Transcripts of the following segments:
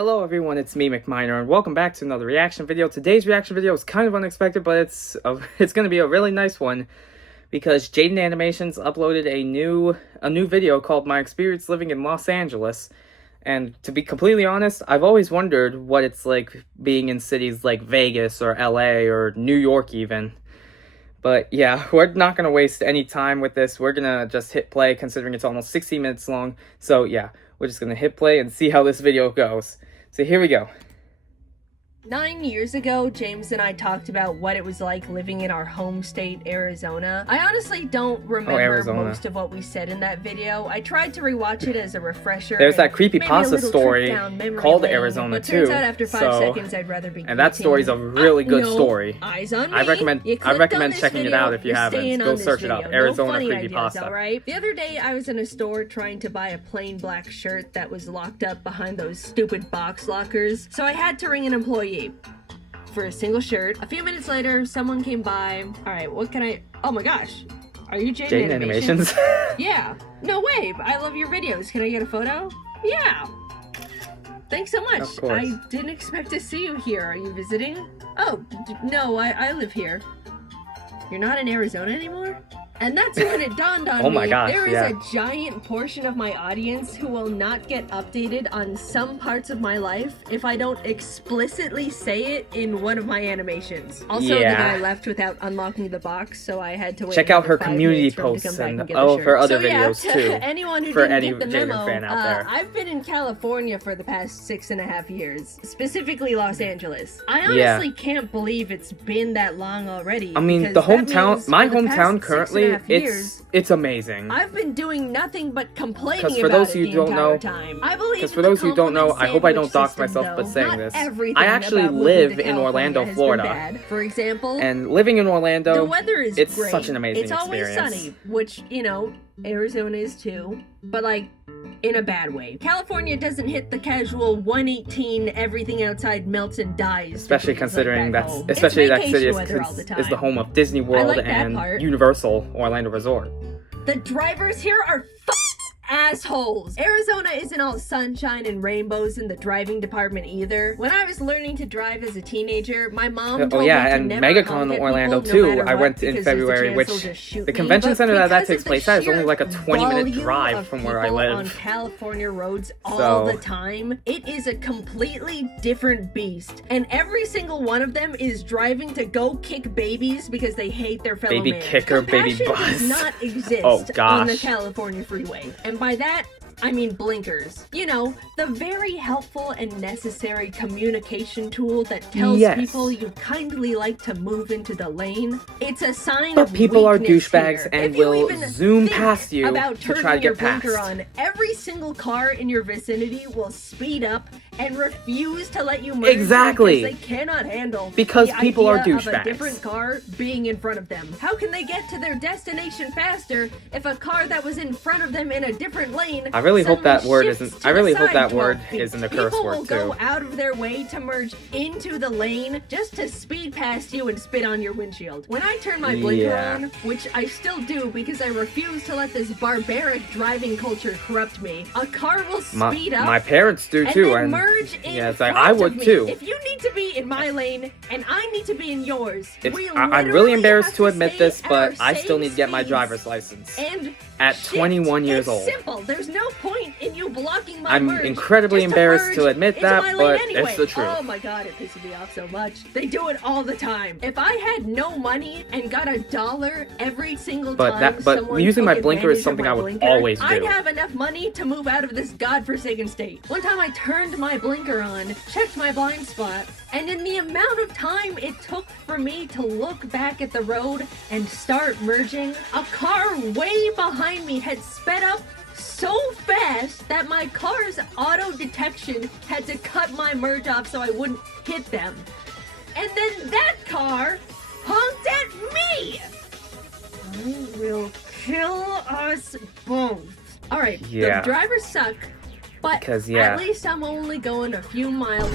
Hello everyone, it's me, McMiner, and welcome back to another reaction video. Today's reaction video is kind of unexpected, but it's going to be a really nice one because JaidenAnimations uploaded a new video called My Experience Living in Los Angeles. And to be completely honest, I've always wondered what it's like being in cities like Vegas or LA or New York even. But yeah, we're not going to waste any time with this. We're going to just hit play considering it's almost 60 minutes long. So yeah, we're just going to hit play and see how this video goes. So here we go. 9 years ago, James and I talked about what it was like living in our home state, Arizona. I honestly don't remember most of what we said in that video. I tried to rewatch it as a refresher. There's that creepypasta story called Arizona but too. Turns out after 5 seconds, I'd rather be. And that story's a really good story. Eyes on me. I recommend checking it out if you haven't. Go search it up. Arizona creepypasta. All right. The other day, I was in a store trying to buy a plain black shirt that was locked up behind those stupid box lockers. So I had to ring an employee for a single shirt. A few minutes later, someone came by. All right, what can I... Oh my gosh. Are you JaidenAnimations? Yeah. No way. I love your videos. Can I get a photo? Yeah. Thanks so much. Of course. I didn't expect to see you here. Are you visiting? Oh, no, I live here. You're not in Arizona anymore? And that's when it dawned on me, there is a giant portion of my audience who will not get updated on some parts of my life if I don't explicitly say it in one of my animations. Also, the guy left without unlocking the box, so I had to wait. Check out her community posts and her other videos too. Anyone who for didn't any get the memo, fan out there. I've been in California for the past 6.5 years, specifically Los Angeles. I honestly can't believe it's been that long already. I mean, the hometown, my hometown currently. It's amazing. I've been doing nothing but complaining about it the entire time. Because for those who don't know, I hope I don't dox myself by saying this. I actually live in Orlando, Florida. For example, and living in Orlando, the weather is it's great. such an amazing experience. It's always sunny, which, you know, Arizona is too, but like in a bad way. California doesn't hit the casual 118 everything outside melts and dies. Especially considering that city is the home of Disney World and Universal Orlando Resort. The drivers here are assholes. Arizona isn't all sunshine and rainbows in the driving department either. When I was learning to drive as a teenager, my mom told me to never MegaCon Orlando too. I went in February, which the convention center that takes place at is only like a 20-minute drive from where I live. On California roads all the time, it is a completely different beast, and every single one of them is driving to go kick babies because they hate their fellow man. Baby kicker, baby bus. Does not exist on the California freeway, and by that, I mean blinkers. You know, the very helpful and necessary communication tool that tells people you kindly like to move into the lane. It's a sign of people are weakness douchebags here. and will zoom past you to try to get past. On, every single car in your vicinity will speed up and refuse to let you merge because they cannot handle the people are douchebags. Of a different car being in front of them. How can they get to their destination faster if a car that was in front of them in a different lane I really hope that word isn't a curse word too. People will go out of their way to merge into the lane just to speed past you and spit on your windshield. When I turn my blinker on, which I still do because I refuse to let this barbaric driving culture corrupt me, a car will speed up. My parents do too, and merge in front I would of me. too. If you need to be in my lane and I need to be in yours, I'm really embarrassed to admit this, but I still need to get my driver's license. And at 21 years old. It's simple. There's no point in you blocking my I'm incredibly embarrassed to admit that, but it's the truth. Oh my god, it pisses me off so much. They do it all the time. If I had no money and got $1 every single time using my blinker is something I would always do. I'd have enough money to move out of this godforsaken state. One time I turned my blinker on, checked my blind spot, and in the amount of time it took for me to look back at the road and start merging, a car way behind me had sped up so fast that my car's auto detection had to cut my merge off so I wouldn't hit them. And then that car honked at me! I will kill us both. Alright, the drivers suck, but at least I'm only going a few miles.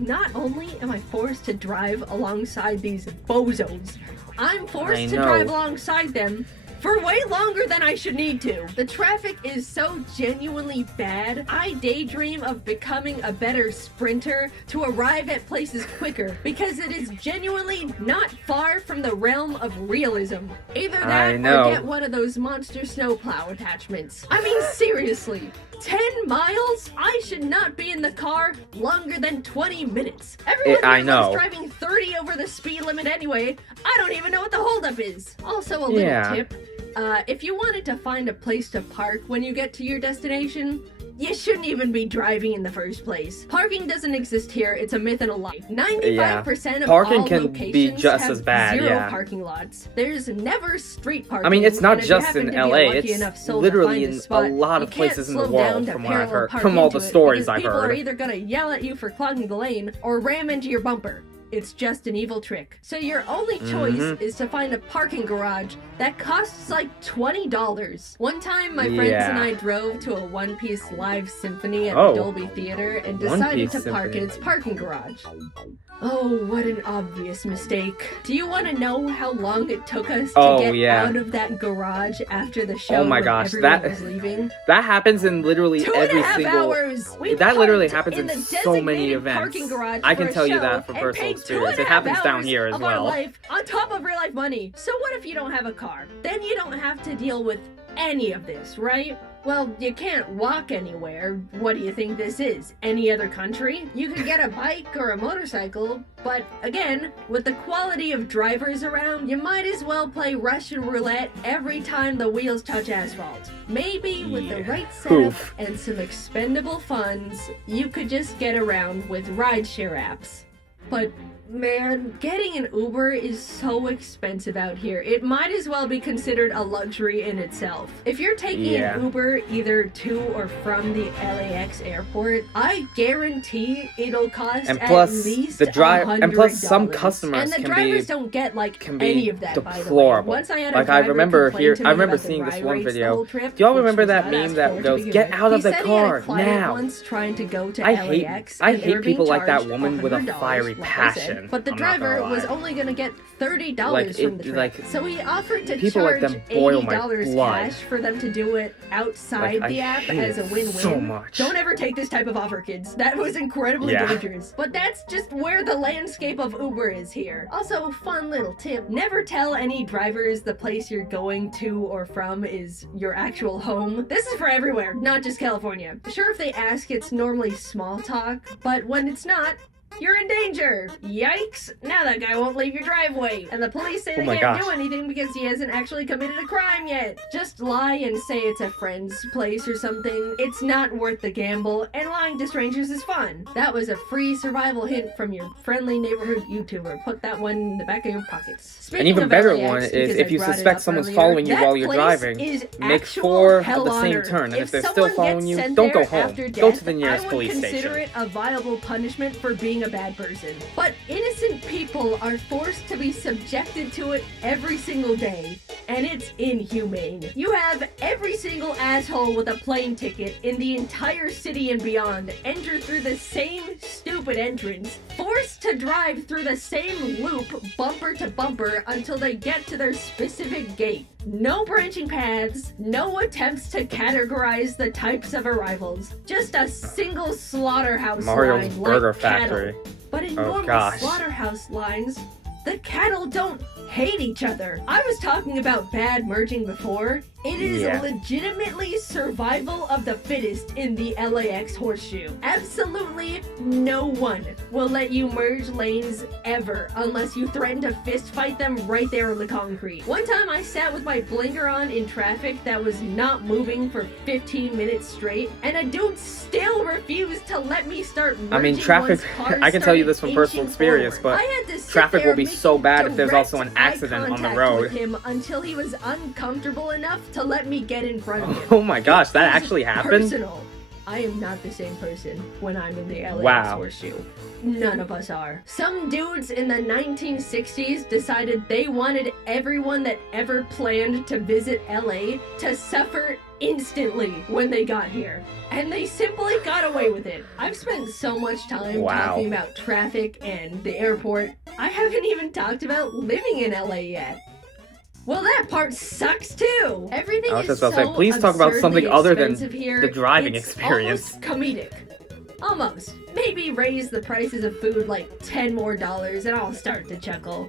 Not only am I forced to drive alongside these bozos, I'm forced to drive alongside them for way longer than I should need to. The traffic is so genuinely bad, I daydream of becoming a better sprinter to arrive at places quicker, because it is genuinely not far from the realm of realism. Either that or get one of those monster snowplow attachments. I mean, seriously. 10 miles? I should not be in the car longer than 20 minutes. Everyone knows I was driving 30 over the speed limit anyway. I don't even know what the holdup is. Also, a little tip. If you wanted to find a place to park when you get to your destination, you shouldn't even be driving in the first place. Parking doesn't exist here. It's a myth and a lie. 95% of parking all can locations be just have as bad, zero parking lots. There's never street parking. I mean, it's not just in LA. It's literally in a lot of places in the world, from what I've heard, from all the stories I've heard. People are either gonna yell at you for clogging the lane or ram into your bumper. It's just an evil trick. So your only choice is to find a parking garage that costs like $20. One time, my friends and I drove to a One Piece live symphony at the Dolby Theater and decided to park in its parking garage. Oh, what an obvious mistake. Do you want to know how long it took us to get out of that garage after the show when everyone was leaving? That happens in literally every single... 2.5 hours! That literally happens in so many events. I can tell you that for personal experience. It happens down here as well. Life on top of real life money. So what if you don't have a car? Then you don't have to deal with any of this, right? Well, you can't walk anywhere. What do you think this is? Any other country? You could get a bike or a motorcycle, but again, with the quality of drivers around, you might as well play Russian roulette every time the wheels touch asphalt. Maybe with the right setup and some expendable funds, you could just get around with rideshare apps. But man, getting an Uber is so expensive out here. It might as well be considered a luxury in itself. If you're taking an Uber either to or from the LAX airport, I guarantee it'll cost at least $100. And plus, some customers and the drivers don't get like any of that. Deplorable. By the way, once I had a like I remember seeing this one video. Do y'all remember that meme that goes, "Get out of the car now"? Once trying to go to I LAX, hate people like that woman with a fiery passion. But the driver was only gonna get $30 from the trip. So he offered to charge $80 cash for them to do it outside the app as a win-win. So much. Don't ever take this type of offer, kids. That was incredibly dangerous. But that's just where the landscape of Uber is here. Also, fun little tip. Never tell any drivers the place you're going to or from is your actual home. This is for everywhere, not just California. Sure, if they ask, it's normally small talk, but when it's not, you're in danger! Yikes! Now that guy won't leave your driveway. And the police say they can't do anything because he hasn't actually committed a crime yet. Just lie and say it's a friend's place or something. It's not worth the gamble, and lying to strangers is fun. That was a free survival hint from your friendly neighborhood YouTuber. Put that one in the back of your pockets. An even better one is if you suspect someone's following you while you're driving, make 4 of the same turn, and if they're still following you, don't go home. Go to the nearest police station. I would consider it a viable punishment for being a bad person. But innocent people are forced to be subjected to it every single day, and it's inhumane. You have every single asshole with a plane ticket in the entire city and beyond enter through the same stupid entrance, forced to drive through the same loop bumper to bumper until they get to their specific gate. No branching paths, no attempts to categorize the types of arrivals, just a single slaughterhouse Mario's line Burger like Factory. cattle. But in normal slaughterhouse lines, the cattle don't hate each other. I was talking about bad merging before. It is legitimately survival of the fittest in the LAX horseshoe. Absolutely no one will let you merge lanes ever unless you threaten to fist fight them right there on the concrete. One time I sat with my blinker on in traffic that was not moving for 15 minutes straight, and a dude still refused to let me start merging. I mean, traffic, I can tell you this from personal experience, but traffic will be so bad if there's also an accident on the road. With him until he was uncomfortable enough to let me get in front of him. Oh my gosh, that actually happened? Personal. I am not the same person when I'm in the LAX horseshoe. None of us are. Some dudes in the 1960s decided they wanted everyone that ever planned to visit LA to suffer instantly when they got here. And they simply got away with it. I've spent so much time talking about traffic and the airport. I haven't even talked about living in LA yet. Well, that part sucks too. Everything I was is just about to so say, please talk about something absurdly other than expensive here, the driving it's experience. Almost comedic. Almost. Maybe raise the prices of food like $10 more and I'll start to chuckle.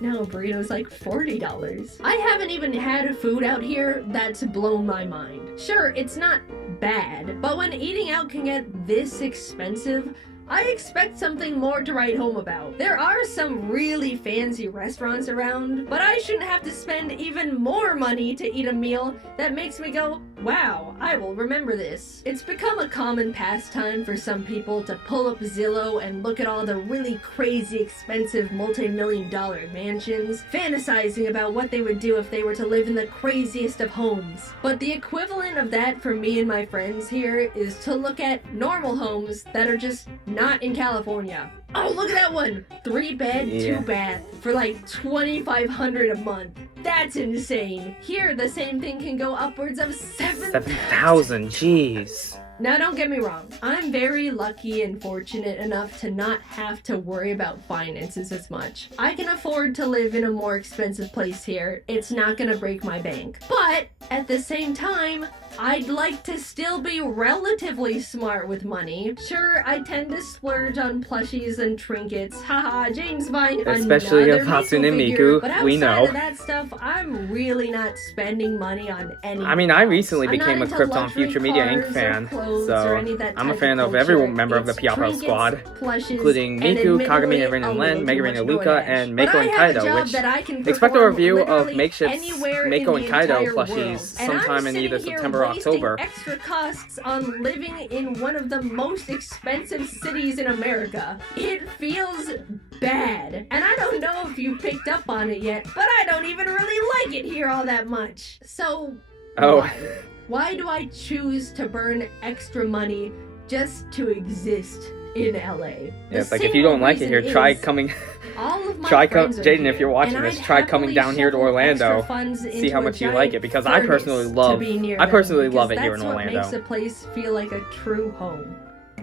Now a burrito's like $40. I haven't even had food out here that's blown my mind. Sure, it's not bad, but when eating out can get this expensive, I expect something more to write home about. There are some really fancy restaurants around, but I shouldn't have to spend even more money to eat a meal that makes me go, wow, I will remember this. It's become a common pastime for some people to pull up Zillow and look at all the really crazy expensive multi-million-dollar mansions, fantasizing about what they would do if they were to live in the craziest of homes. But the equivalent of that for me and my friends here is to look at normal homes that are just not in California. Oh, look at that one! 3-bed, 2-bath for like $2,500 a month. That's insane. Here, the same thing can go upwards of $7,000. Jeez. Now, don't get me wrong. I'm very lucky and fortunate enough to not have to worry about finances as much. I can afford to live in a more expensive place here. It's not gonna break my bank. But at the same time, I'd like to still be relatively smart with money. Sure, I tend to splurge on plushies and trinkets. Haha, Jane's buying especially another of Hatsune figure, Miku, but we know. outside of that stuff, I'm really not spending money on anything. I mean, I recently I'm became a not into Krypton luxury Future Media Inc. cars fan, or clothes so or any of that I'm a type fan of culture. every member of the It's Piapao trinkets, squad, plushes, including and Miku, admittedly, Kagami, Eren a and little Len, too Megami much and Luca, DoorDash. and But Mako I and have a Kaido, job which that I can expect a perform review of literally makeshift anywhere Mako in and the Kaido entire plushies world. And I'm sometime in sitting either here September or wasting October. extra costs on living in one of the most expensive cities in America. It feels bad. And I don't know if you picked up on it yet, but I don't even really like it here all that much. So, why? Why do I choose to burn extra money just to exist in LA? Yeah, it's like if you don't like it here, try coming. All of my Jaden, if you're watching this, try coming down here to Orlando. See how much you like it, because I personally love it here in Orlando. That's what makes a place feel like a true home.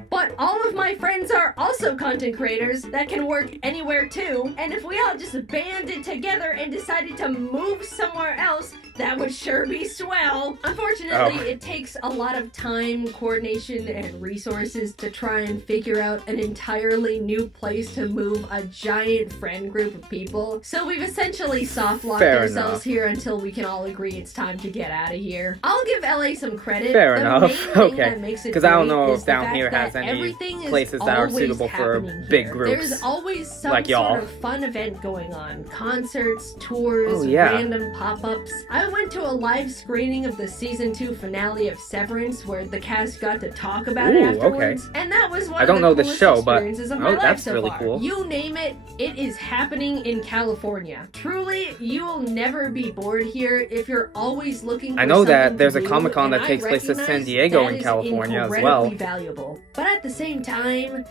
But all of my friends are also content creators that can work anywhere too, and if we all just banded together and decided to move somewhere else, that would sure be swell. Unfortunately, it takes a lot of time, coordination, and resources to try and figure out an entirely new place to move a giant friend group of people. So we've essentially soft-locked ourselves here until we can all agree it's time to get out of here. I'll give LA some credit. Fair enough. Okay. Because I don't know if down here has any places that are suitable for big groups. There's always some like sort of fun event going on. Concerts, tours, random pop-ups. I went to a live screening of the season 2 finale of Severance where the cast got to talk about it afterwards. And that was one of the coolest experiences of my life that's so really far. cool. You name it, it is happening in California. Truly, you will never be bored here if you're always looking for I know that there's to a do, Comic-Con that and takes I place in San recognize Diego that in is California as well. incredibly valuable. But at the same time,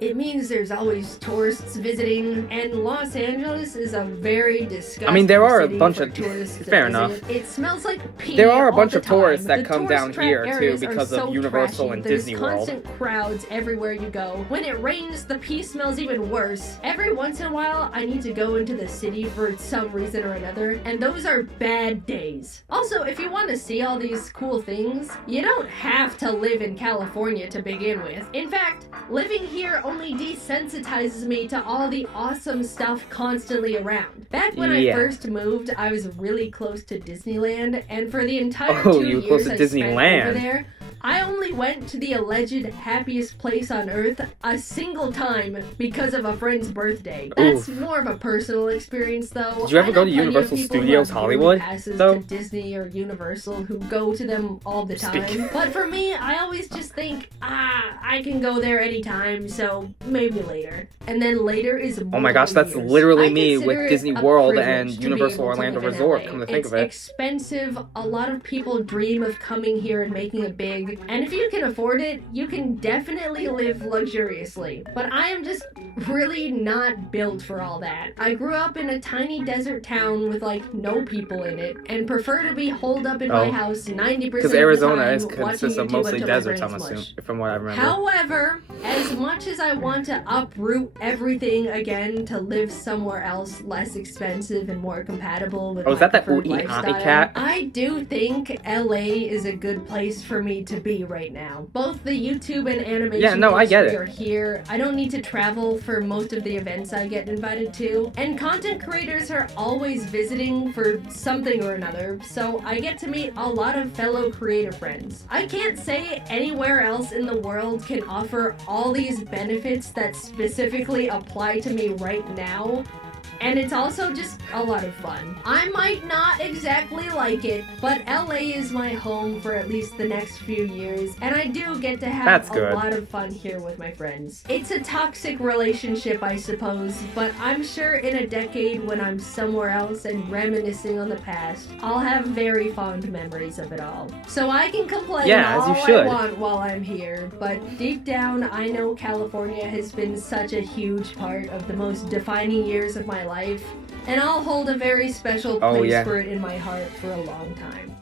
it means there's always tourists visiting, and Los Angeles is a very disgusting I mean, there are a city bunch for of tourists to fair visit. enough. It smells like pee. There are a all bunch the of tourists time. that come down here too because of Universal and Disney World. There's constant crowds everywhere you go. When it rains, the pee smells even worse. Every once in a while, I need to go into the city for some reason or another, and those are bad days. Also, if you want to see all these cool things, you don't have to live in California to begin with. In fact, living here only desensitizes me to all the awesome stuff constantly around. Back when I first moved, I was really close to Disneyland, and for the entire 2 years I spent over there, I only went to the alleged happiest place on earth a single time because of a friend's birthday. That's more of a personal experience, though. Did you ever go to Universal Studios Hollywood, though? To Disney or Universal who go to them all the time. But for me, I always just think, I can go there anytime, so maybe later. And then later is more. Oh my gosh, that's literally me with Disney World and Universal Orlando Resort, come to think of it. It's expensive. A lot of people dream of coming here and making it big. And if you can afford it, you can definitely live luxuriously. But I am just really not built for all that. I grew up in a tiny desert town with like no people in it, and prefer to be holed up in my house 90% of the time. Because Arizona consists of mostly deserts, I'm assuming, from what I remember. How However, as much as I want to uproot everything again to live somewhere else less expensive and more compatible with Oh, is my that preferred Ooey Auntie lifestyle, cat? I do think LA is a good place for me to be right now. Both the YouTube and animation I get it. are here. I don't need to travel for most of the events I get invited to, and content creators are always visiting for something or another, so I get to meet a lot of fellow creator friends. I can't say anywhere else in the world can offer all these benefits that specifically apply to me right now, and it's also just a lot of fun. I might not exactly like it, but LA is my home for at least the next few years, and I do get to have a lot of fun here with my friends. It's a toxic relationship, I suppose, but I'm sure in a decade when I'm somewhere else and reminiscing on the past, I'll have very fond memories of it all. So I can complain all I want while I'm here, but deep down, I know California has been such a huge part of the most defining years of my life, and I'll hold a very special place for it in my heart for a long time.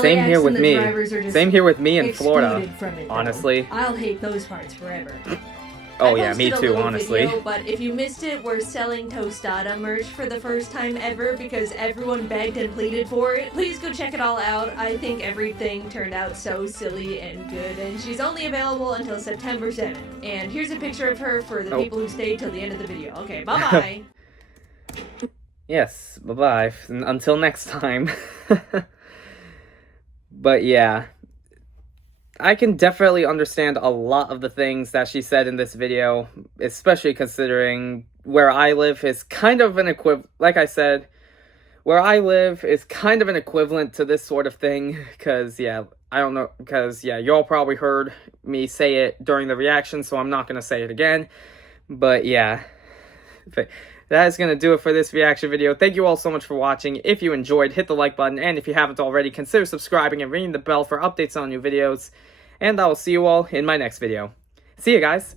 Same here with me. Same here with me in Florida, honestly. I'll hate those parts forever. Oh yeah, me too, honestly. Video, but if you missed it, we're selling Tostada merch for the first time ever because everyone begged and pleaded for it. Please go check it all out. I think everything turned out so silly and good, and she's only available until September 7th. And here's a picture of her for the people who stayed till the end of the video. Okay, bye-bye. Yes, bye-bye. Until next time. But yeah, I can definitely understand a lot of the things that she said in this video, especially considering where I live is kind of an equivalent, like I said, where I live is kind of an equivalent to this sort of thing, because, yeah, I don't know, because, yeah, y'all probably heard me say it during the reaction, so I'm not going to say it again, but, yeah, but that is going to do it for this reaction video. Thank you all so much for watching. If you enjoyed, hit the like button, and if you haven't already, consider subscribing and ringing the bell for updates on new videos, and I will see you all in my next video. See you guys!